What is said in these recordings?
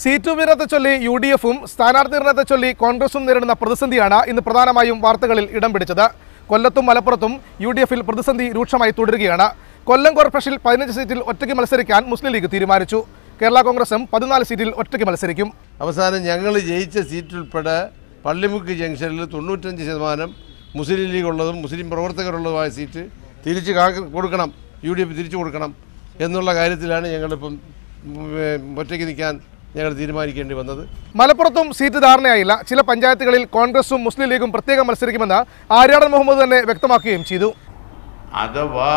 Seat വിഭജനത്തെ ചൊല്ലി UDF-ഉം സ്ഥാനാർത്ഥി നിർണയത്തെ ചൊല്ലി കോൺഗ്രസും നേരിടുന്ന പ്രതിസന്ധിയാണ് ഇന്ന് പ്രധാനമായും വാർത്തകളിൽ ഇടം പിടിച്ചത്. കൊല്ലത്തും മലപ്പുറത്തും UDF-ൽ പ്രതിസന്ധി രൂക്ഷമായി തുടരുകയാണ്. കൊല്ലം കോർപ്പറേഷനിൽ 15 സീറ്റിൽ ഒറ്റയ്ക്ക് മത്സരിക്കാൻ മുസ്ലിം ലീഗ് തീരുമാനിച്ചു. കേരള കോൺഗ്രസും 14 സീറ്റിൽ ഒറ്റയ്ക്ക് മത്സരിക്കും. അവസാനം ഞങ്ങൾ ജയിച്ച സീറ്റ് ഉൾപ്പെടെ പള്ളിമുക്ക് ജംഗ്ഷനിൽ 95% മുസ്ലിം ലീഗ് ഉള്ളതും മുസ്ലിം പ്രവർത്തകരുള്ളതുമായ സീറ്റ് തിരിച്ച് കൊടുക്കണം, UDF തിരിച്ചു കൊടുക്കണം എന്നുള്ള കാര്യത്തിലാണ് ഞങ്ങളിപ്പം ഒറ്റയ്ക്ക് നിൽക്കാൻ ഞങ്ങൾ തീരുമാനിക്കേണ്ടി വന്നത്. മലപ്പുറത്തും സീറ്റ് ധാരണയായില്ല. ചില പഞ്ചായത്തുകളിൽ കോൺഗ്രസും മുസ്ലിം ലീഗും പ്രത്യേകം മത്സരിക്കുമെന്ന് ആര്യാടൻ മുഹമ്മദ് തന്നെ വ്യക്തമാക്കുകയും ചെയ്തു. അഥവാ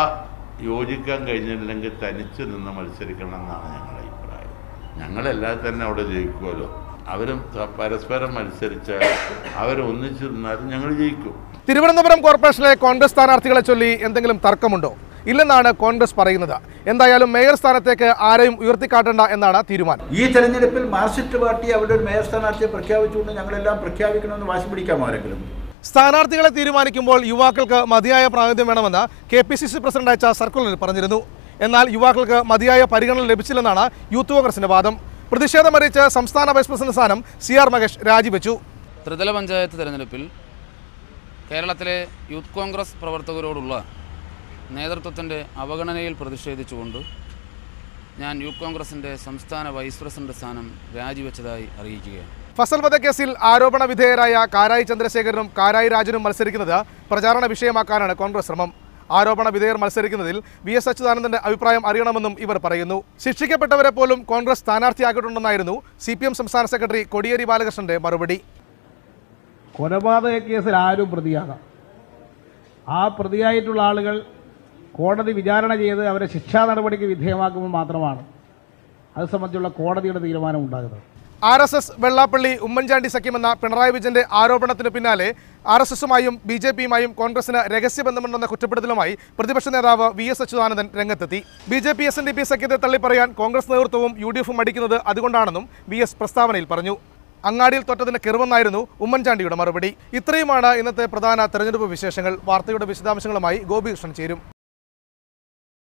യോജിക്കാൻ കഴിഞ്ഞില്ലെങ്കിൽ തനിച്ച് നിന്ന് മത്സരിക്കണം എന്നാണ് ഞങ്ങളുടെ അഭിപ്രായം. ഞങ്ങളെല്ലാം തന്നെ അവിടെ ജയിക്കുമല്ലോ. അവരും പരസ്പരം മത്സരിച്ചാൽ അവരൊന്നിച്ചു നിന്നാലും ഞങ്ങൾ ജയിക്കും. തിരുവനന്തപുരം കോർപ്പറേഷനിലെ കോൺഗ്രസ് സ്ഥാനാർത്ഥികളെ ചൊല്ലി എന്തെങ്കിലും തർക്കമുണ്ടോ? ഇല്ലെന്നാണ് കോൺഗ്രസ് പറയുന്നത്. എന്തായാലും മേയർ സ്ഥാനത്തേക്ക് ആരെയും ഉയർത്തിക്കാട്ടേണ്ട എന്നാണ് തീരുമാനം. ഈ തെരഞ്ഞെടുപ്പിൽ മാർക്സിസ്റ്റ് പാർട്ടി അവരുടെ ഒരു മേയർ സ്ഥാനാർത്ഥിയെ പ്രഖ്യാപിച്ചുകൊണ്ട് ഞങ്ങളെല്ലാം പ്രഖ്യാപിക്കണമെന്ന് വാശി പിടിക്കാൻ ആരെങ്കിലും. സ്ഥാനാർത്ഥികളെ തീരുമാനിക്കുമ്പോൾ യുവാക്കൾക്ക് മതിയായ പ്രാതിനിധ്യം വേണമെന്ന് KPCC പ്രസിഡന്റ് അയച്ച സർക്കുലറിൽ പറഞ്ഞിരുന്നു. എന്നാൽ യുവാക്കൾക്ക് മതിയായ പരിഗണന ലഭിച്ചില്ലെന്നാണ് യൂത്ത് കോൺഗ്രസിന്റെ വാദം. പ്രതിഷേധമറിയിച്ച് സംസ്ഥാന വൈസ് പ്രസിഡന്റ് സ്ഥാനം CR മഹേഷ് രാജിവെച്ചു. ത്രിതല പഞ്ചായത്ത് തെരഞ്ഞെടുപ്പിൽ കേരളത്തിലെ യൂത്ത് കോൺഗ്രസ് പ്രവർത്തകരോടുള്ള നേതൃത്വത്തിൻ്റെ അവഗണനയിൽ പ്രതിഷേധിച്ചുകൊണ്ട് ഞാൻ യൂത്ത് കോൺഗ്രസിൻ്റെ സംസ്ഥാന വൈസ് പ്രസിഡന്റ് സ്ഥാനം രാജിവെച്ചതായി അറിയിക്കുകയാണ്. ഫസൽ വധക്കേസിൽ ആരോപണ വിധേയരായ കാരായി ചന്ദ്രശേഖരനും കാരായി രാജനും മത്സരിക്കുന്നത് പ്രചാരണ വിഷയമാക്കാനാണ് കോൺഗ്രസ് ശ്രമം. ആരോപണ വിധേയർ മത്സരിക്കുന്നതിൽ VS അച്യുതാനന്ദന്റെ അഭിപ്രായം അറിയണമെന്നും ഇവർ പറയുന്നു. ശിക്ഷിക്കപ്പെട്ടവരെ പോലും കോൺഗ്രസ് സ്ഥാനാർത്ഥിയാക്കിയിട്ടുണ്ടെന്നായിരുന്നു CPM സംസ്ഥാന സെക്രട്ടറി കോടിയേരി ബാലകൃഷ്ണന്റെ മറുപടി. കൊലപാതക കേസിൽ ആരും പ്രതിയാകാം. ആ പ്രതിയായിട്ടുള്ള ആളുകൾ കോടതി വിചാരണ ചെയ്ത് അവരെ ശിക്ഷാ നടപടിക്ക് വിധേയമാക്കുമ്പോൾ മാത്രമാണ് അത് സംബന്ധിച്ചുള്ള കോടതിയുടെ തീരുമാനം ഉണ്ടാകുന്നത്. RSS വെള്ളാപ്പള്ളി ഉമ്മൻചാണ്ടി സഖ്യമെന്ന പിണറായി വിജയന്റെ ആരോപണത്തിന് പിന്നാലെ RSSുമായും BJPയുമായും കോൺഗ്രസിന് രഹസ്യബന്ധമുണ്ടെന്ന കുറ്റപ്പെടുത്തലുമായി പ്രതിപക്ഷ നേതാവ് VS അച്യുതാനന്ദൻ രംഗത്തെത്തി. BJP SNDP സഖ്യത്തെ തള്ളിപ്പറയാൻ കോൺഗ്രസ് നേതൃത്വവും UDF-ഉം അടിക്കുന്നത് അതുകൊണ്ടാണെന്നും VS പ്രസ്താവനയിൽ പറഞ്ഞു. അങ്ങാടിയിൽ തൊട്ടതിന് കെറുവെന്നായിരുന്നു ഉമ്മൻചാണ്ടിയുടെ മറുപടി. ഇത്രയുമാണ് ഇന്നത്തെ പ്രധാന തെരഞ്ഞെടുപ്പ് വിശേഷങ്ങൾ. വാർത്തയുടെ വിശദാംശങ്ങളുമായി ഗോപികൃഷ്ണൻ ചേരും.